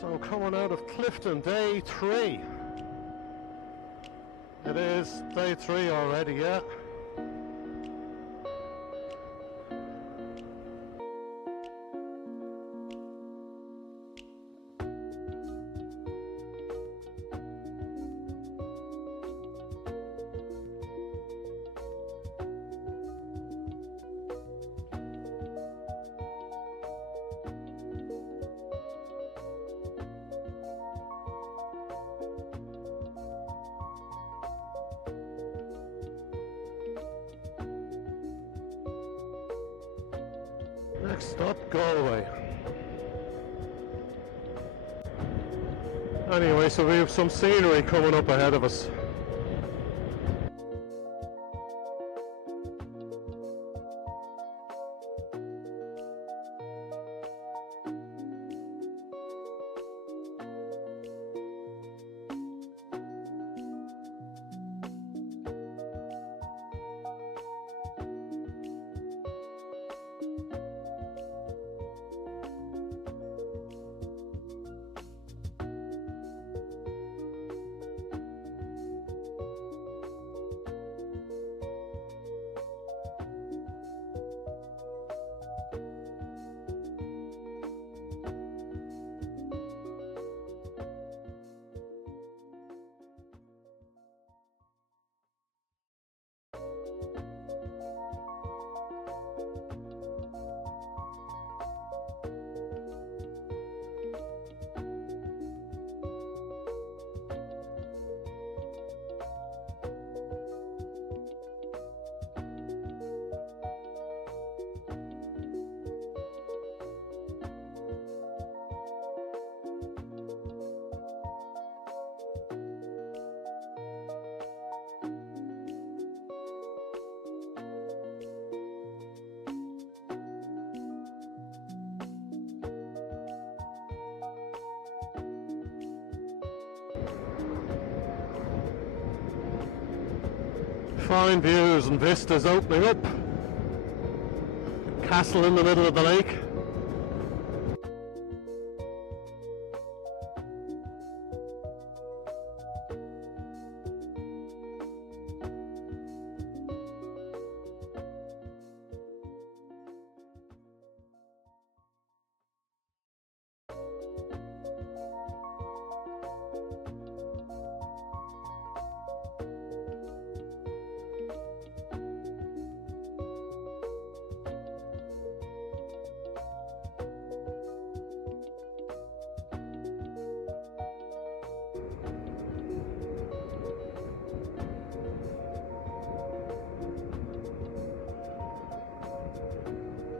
So coming out of Clifden, day 3. It is day 3 already, yeah. Next stop, Galway. Anyway, so we have some scenery coming up ahead of us. Fine views and vistas opening up. Castle in the middle of the lake.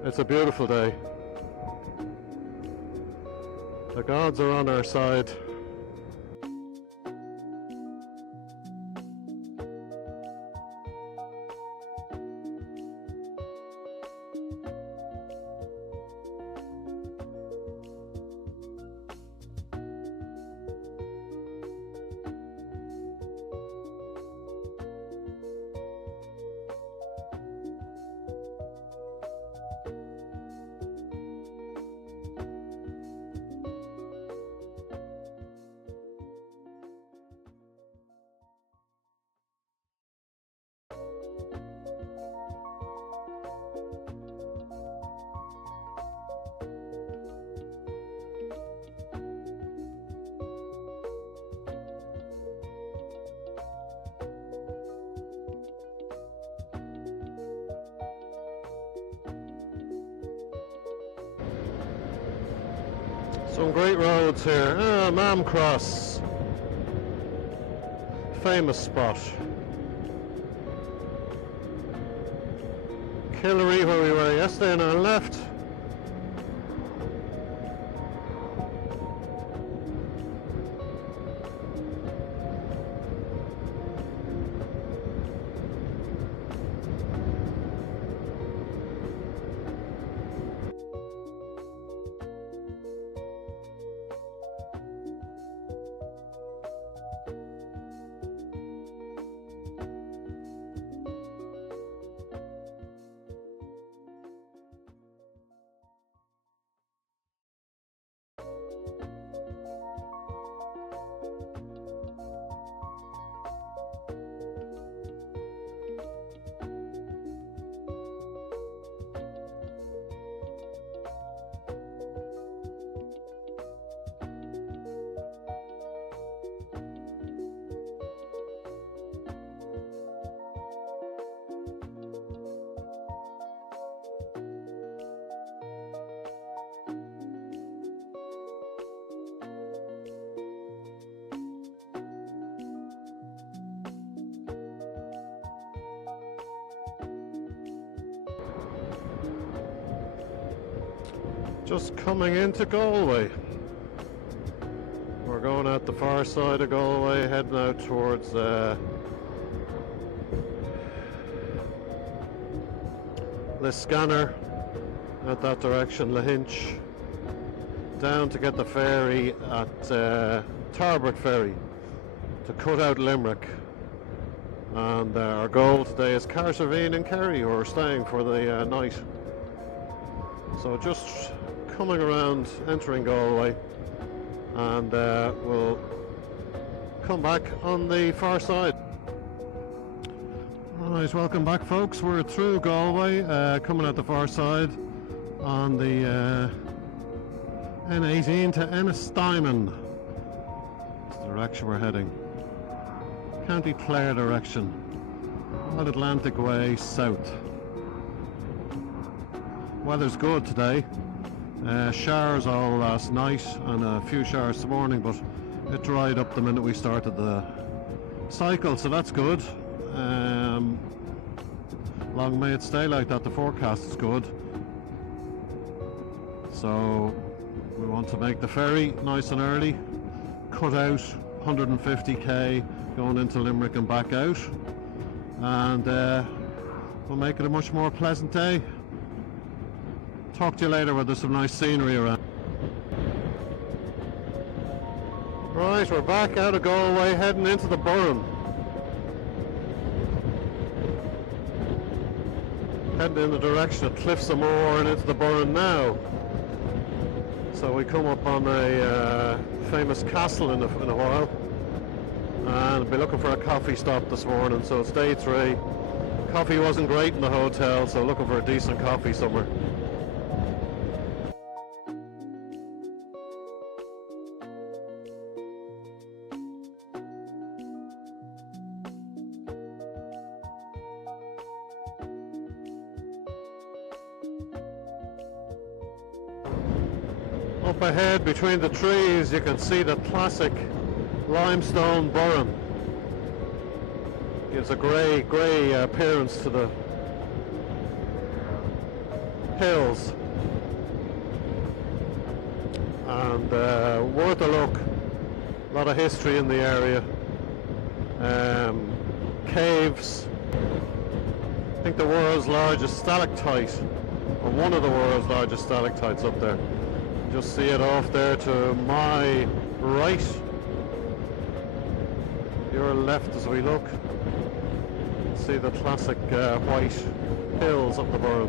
It's a beautiful day. The gods are on our side. Some great roads here. Mam Cross. Famous spot. Kerry, where we were yesterday, on our left. Just coming into Galway. We're going out the far side of Galway, heading out towards Liscannor, out that direction, Lahinch, down to get the ferry at Tarbert Ferry to cut out Limerick. And our goal today is Cahirsiveen and Kerry, who are staying for the night. So just coming around, entering Galway, and we'll come back on the far side. Right, welcome back folks. We're through Galway, coming out the far side on the N18 to Ennistimon. That's the direction we're heading. County Clare direction, Mid-Atlantic way south. Weather's good today. Showers all last night and a few showers this morning, but it dried up the minute we started the cycle, so that's good. Long may it stay like that. The forecast is good, so we want to make the ferry nice and early, cut out 150k going into Limerick and back out, and we'll make it a much more pleasant day. Talk to you later where there's some nice scenery around. Right, we're back out of Galway, heading into the Burren. Heading in the direction of Clifden and into the Burren now. So we come up on a famous castle in a while, and be looking for a coffee stop this morning. So it's day 3. Coffee wasn't great in the hotel, so looking for a decent coffee somewhere. Up ahead between the trees you can see the classic limestone burren. Gives a grey appearance to the hills, and worth a look. A lot of history in the area. Caves. I think the world's largest stalactite, or one of the world's largest stalactites up there. Just see it off there to my right, your left as we look. See the classic white hills up the Burren.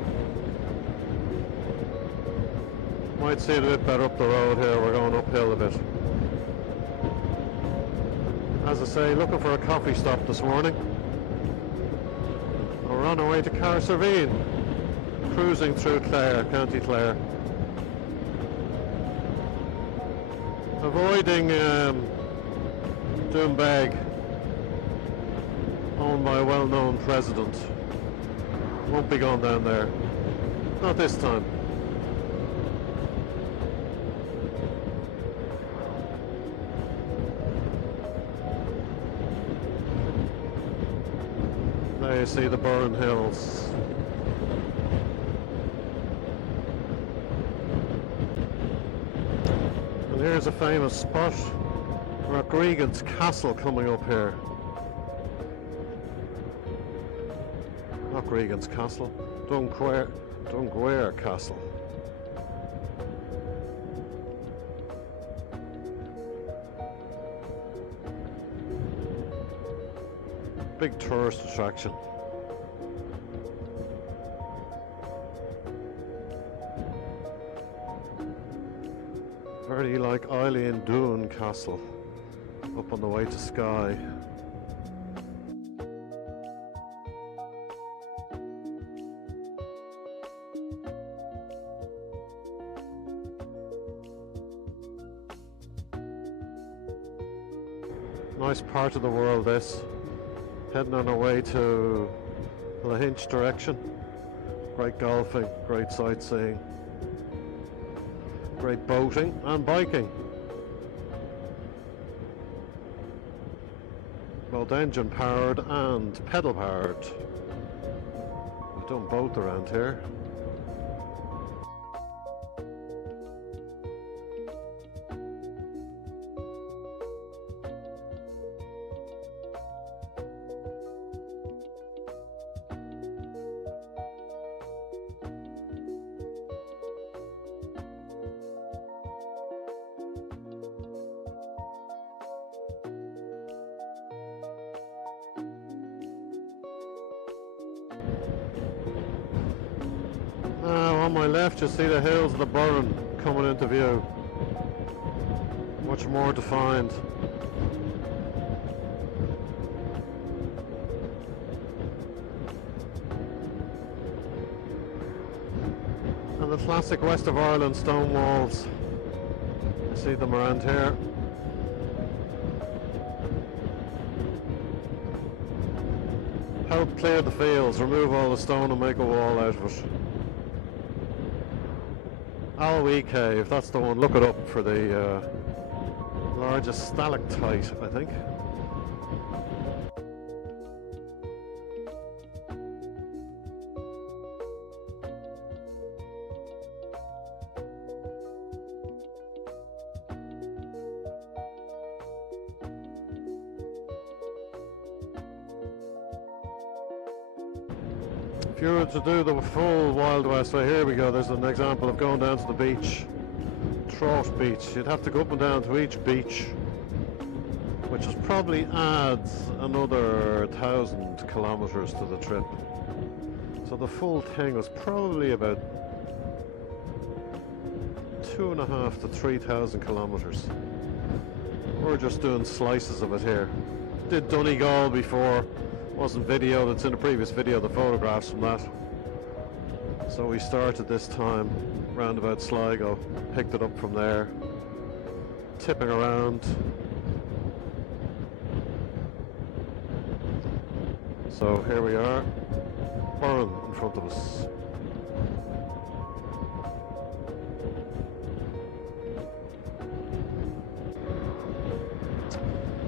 Might see it a bit better up the road here. We're going uphill a bit. As I say, looking for a coffee stop this morning. We're on our way to Cahirsiveen, cruising through Clare, County Clare. Avoiding Doombeg, owned by a well-known president. Won't be going down there. Not this time. There you see the Burren Hills. And here's a famous spot, Regan's Castle, coming up here. Not Regan's Castle, Dunguair Castle. Big tourist attraction. Very like Eilean Dune Castle, up on the way to Skye. Nice part of the world this. Heading on our way to Lahinch direction. Great golfing, great sightseeing, great boating and biking. Both engine powered and pedal powered. We've done both around here. on my left you see the hills of the Burren coming into view. Much more defined. And the classic West of Ireland stone walls. You see them around here. Help clear the fields, remove all the stone and make a wall out of it. Alwee Cave, that's the one. Look it up for the largest stalactite, I think. If you were to do the full Wild West way, here we go, there's an example of going down to the beach. Trout Beach. You'd have to go up and down to each beach, which is probably adds another 1,000 kilometers to the trip. So the full thing was probably about 2,500 to 3,000 kilometers. We're just doing slices of it here. Did Donegal before. Wasn't video, that's in the previous video, the photographs from that. So we started this time round about Sligo, picked it up from there, tipping around. So here we are, Burren in front of us.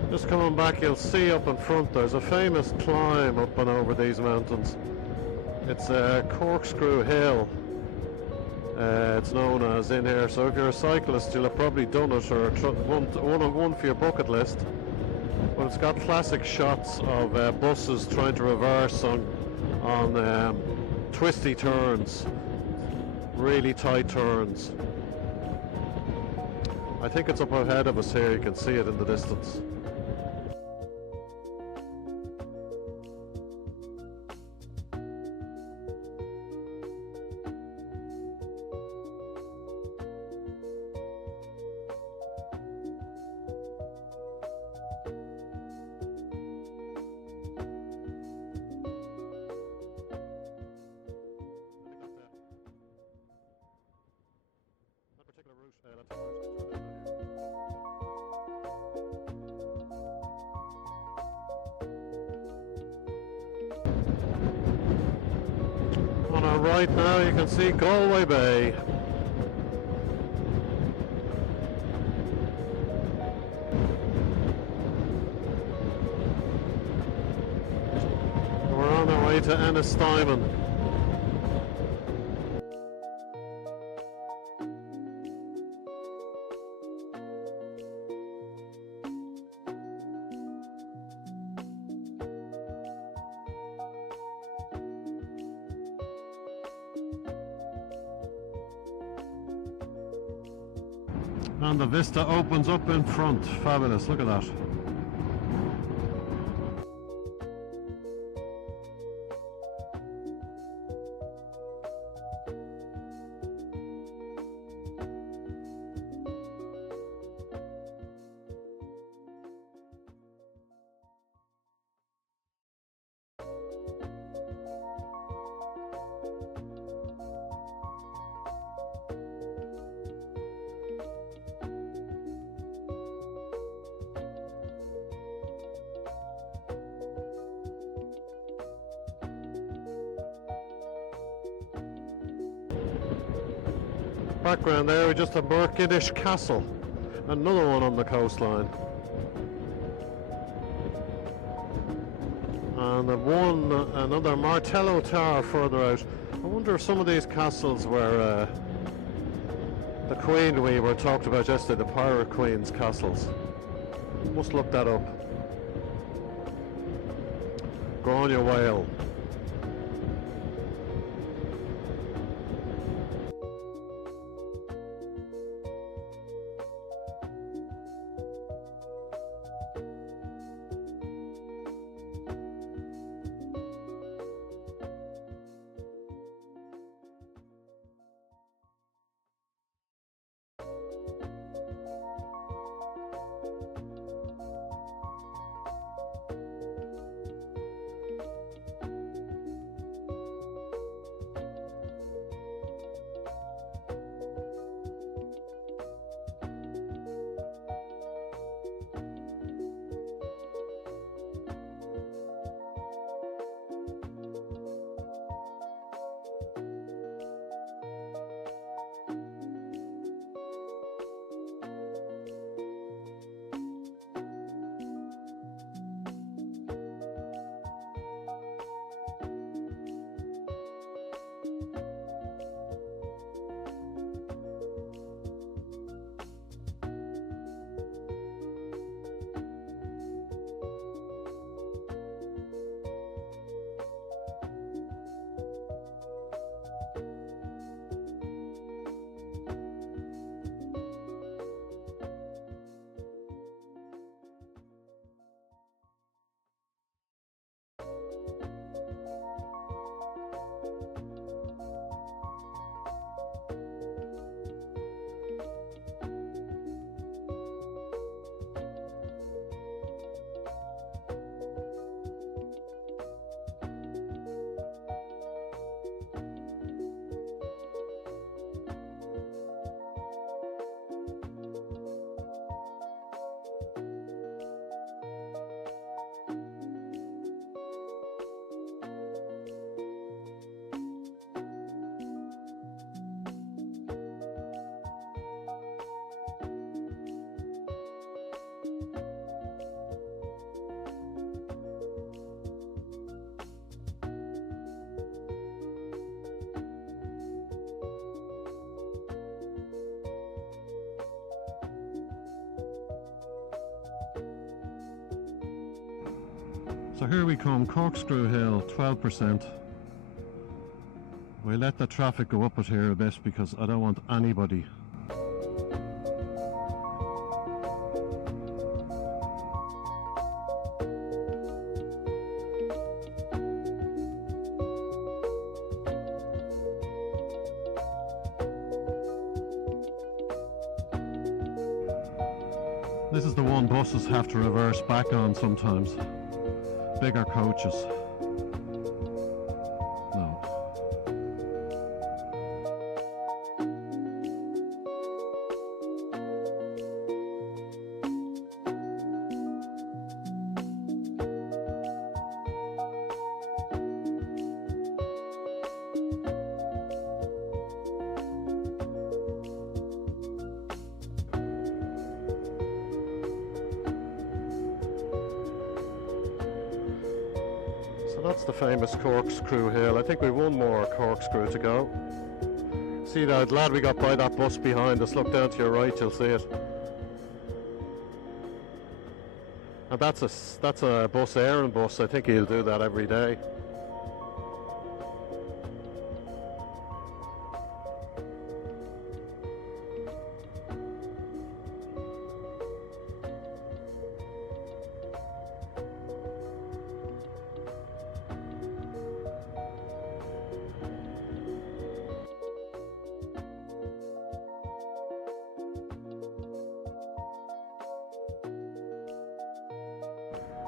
Just coming back, you'll see up in front there's a famous climb up and over these mountains. It's a Corkscrew Hill, it's known as in here. So if you're a cyclist, you'll have probably done it, or one for your bucket list. But it's got classic shots of buses trying to reverse on twisty turns, really tight turns. I think it's up ahead of us here, you can see it in the distance. On our right now you can see Galway Bay. We're on our way to Ennistimon. And the vista opens up in front. Fabulous, look at that. Background there, we just have Birkiddish Castle, another one on the coastline. And another Martello Tower further out. I wonder if some of these castles were the Queen we were talked about yesterday, the Pirate Queen's castles. Must look that up. Grania Whale. So here we come, Corkscrew Hill, 12%. We'll let the traffic go up it here a bit because I don't want anybody. This is the one buses have to reverse back on sometimes. Bigger coaches. No. So that's the famous Corkscrew Hill. I think we've one more corkscrew to go. See that lad we got by that bus behind us? Look down to your right, you'll see it. And that's a bus, Aaron bus. I think he'll do that every day.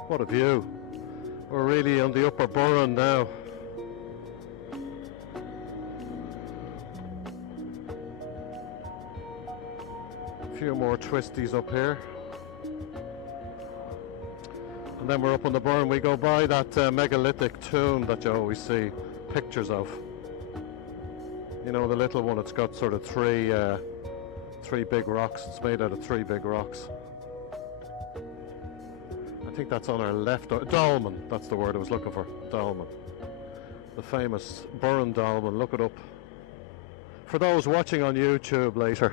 What a view. We're really on the upper Burren now. A few more twisties up here. And then we're up on the Burren. We go by that megalithic tomb that you always see pictures of. You know, the little one, it's got sort of three big rocks. It's made out of three big rocks. I think that's on our left. Dolmen, that's the word I was looking for. Dolmen. The famous Burren Dolmen. Look it up. For those watching on YouTube later.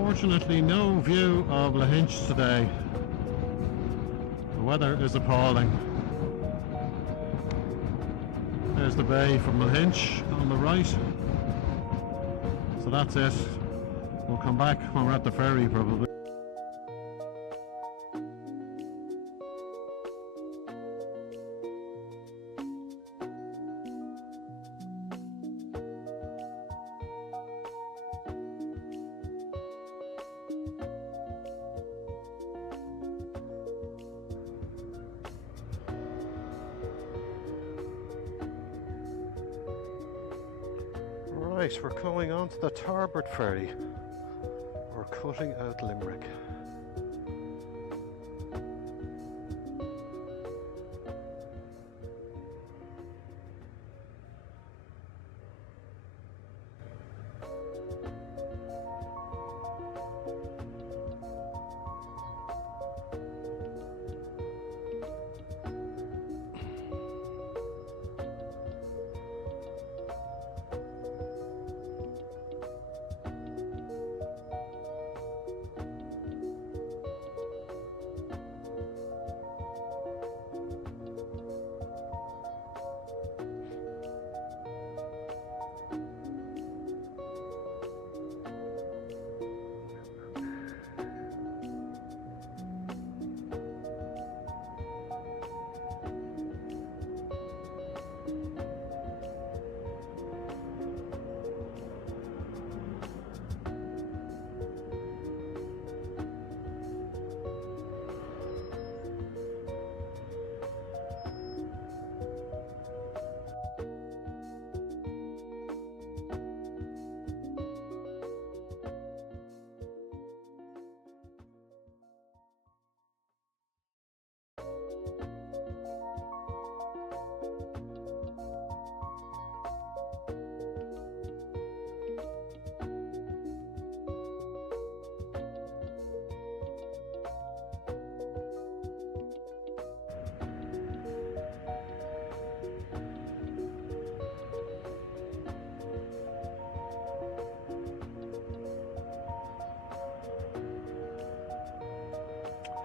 Unfortunately, no view of Lahinch today. The weather is appalling. There's the bay from Lahinch on the right. So that's it. We'll come back when we're at the ferry probably. Right, we're going on to the Tarbert ferry. We're cutting out Limerick.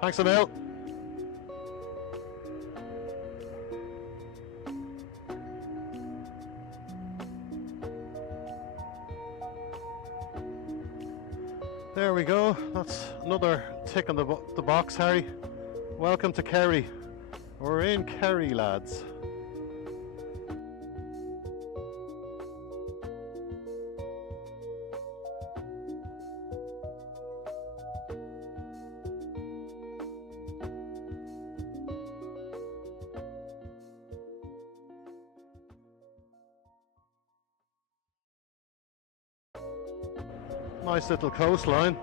Thanks, Emil. There we go. That's another tick on the box, Harry. Welcome to Kerry. We're in Kerry, lads. Nice little coastline.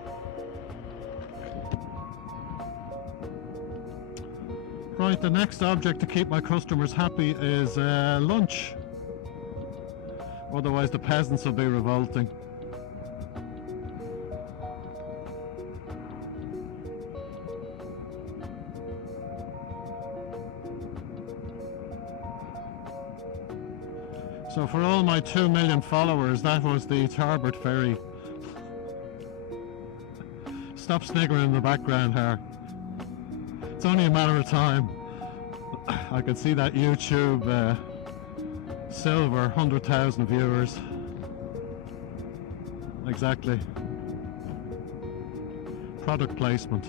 Right, the next object to keep my customers happy is lunch. Otherwise the peasants will be revolting. So for all my 2 million followers, that was the Tarbert ferry. Stop sniggering in the background, Har. It's only a matter of time. I can see that YouTube silver 100,000 viewers. Exactly. Product placement.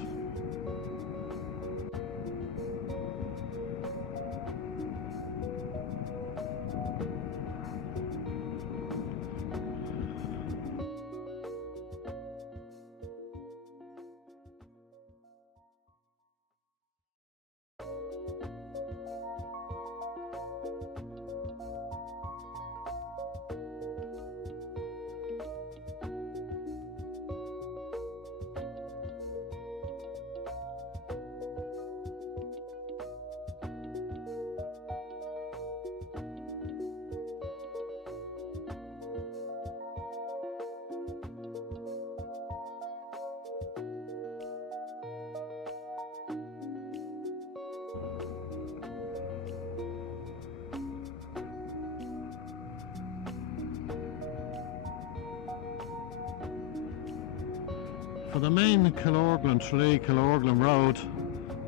For the main Tralee Killorglin road,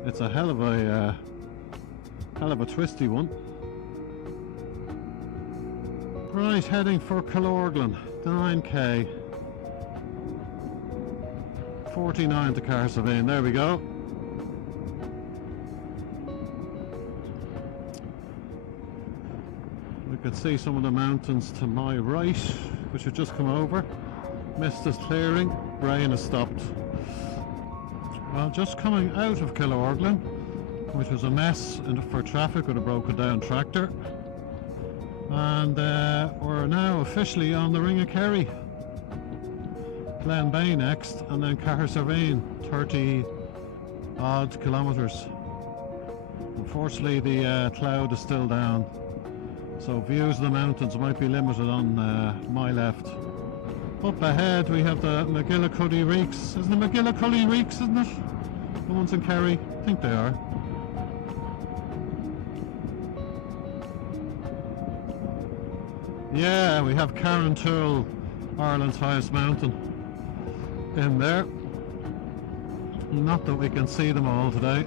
it's a hell of a twisty one. Right, heading for Killorglin, 9k. 49 to Cahirsiveen, there we go. We could see some of the mountains to my right, which have just come over. Mist is clearing, rain has stopped. Well, just coming out of Killorglin, which was a mess for traffic with a broken down tractor. And we're now officially on the Ring of Kerry. Glen Bay next, and then Cahirsiveen, 30 odd kilometres. Unfortunately the cloud is still down, so views of the mountains might be limited on my left. Up ahead we have the McGillicuddy Reeks. Isn't it McGillicuddy Reeks, isn't it? The ones in Kerry? I think they are. Yeah, we have Carrantoul, Ireland's highest mountain, in there. Not that we can see them all today.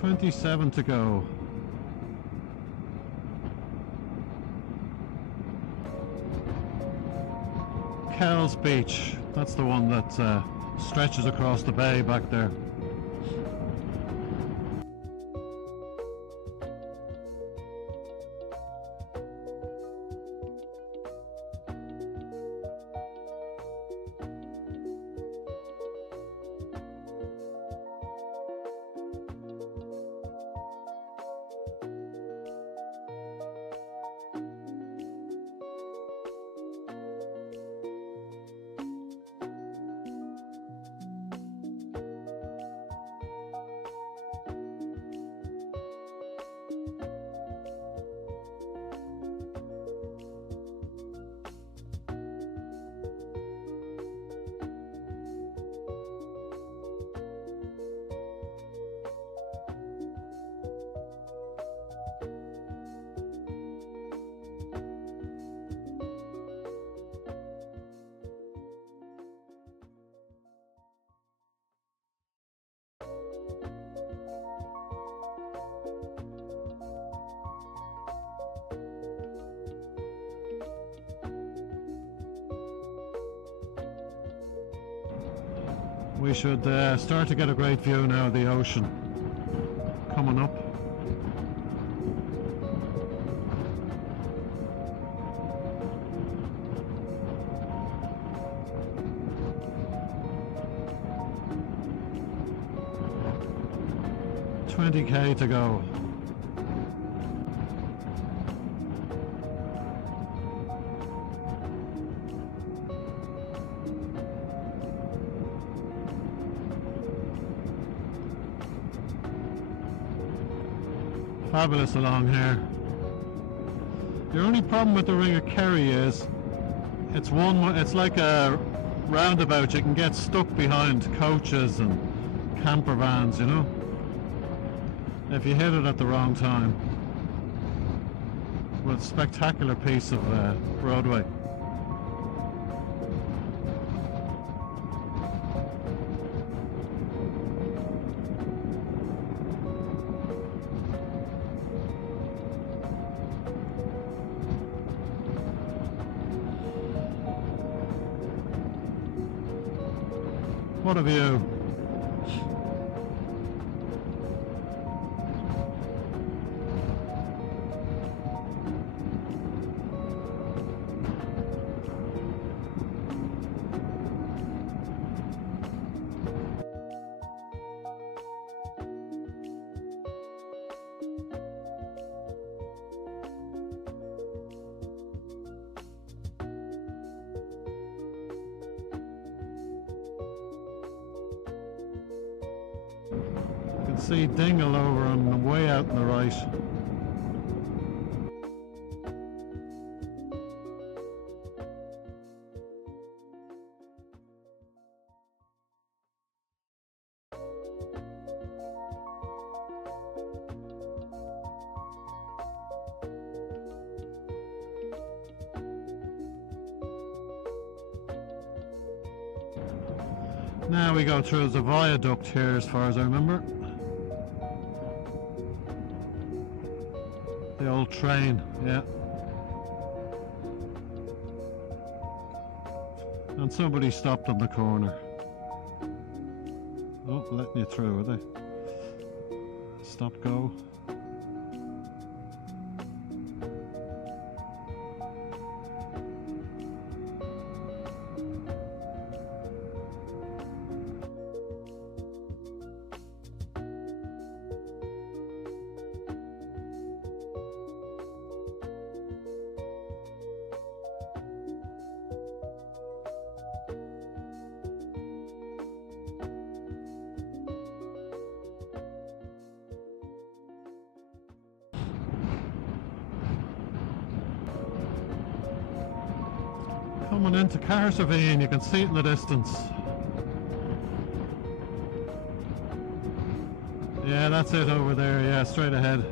$27 to go. Kells Beach, that's the one that stretches across the bay back there. We should start to get a great view now of the ocean coming up. $20k to go. Fabulous along here. The only problem with the Ring of Kerry is it's like a roundabout. You can get stuck behind coaches and camper vans, you know, if you hit it at the wrong time. Well, it's a spectacular piece of roadway. What a view. See Dingle over on the way out on the right. Now we go through the viaduct here as far as I remember. The old train, yeah. And somebody stopped on the corner. Oh, letting you through, are they? Stop, go. Coming into Cahirsiveen, you can see it in the distance. Yeah, that's it over there, yeah, straight ahead.